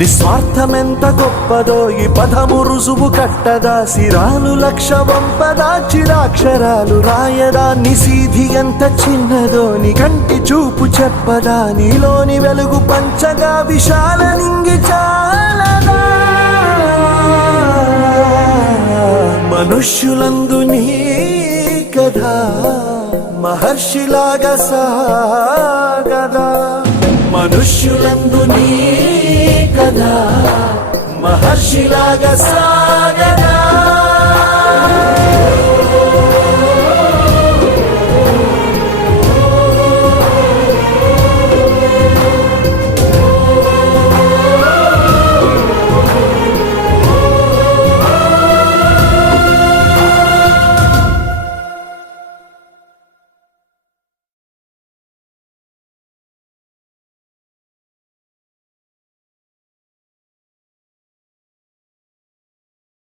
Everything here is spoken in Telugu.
నిస్వార్థమెంత గొప్పదో ఈ పదము రుజువు కట్టదా, సిరాలు లక్ష వంపదా చిరాక్షరాలు రాయదా, నిసీధి ఎంత చిన్నదో నీ కంటి చూపు చెప్పదా, నీలోని వెలుగు పంచగా విశాల నింగి చాలదా. మనుష్యులందు నీ కథ మహర్షిలాగా సాగదా, మనుష్యులందు నీ కథ మహర్షిలాగా సాగదా.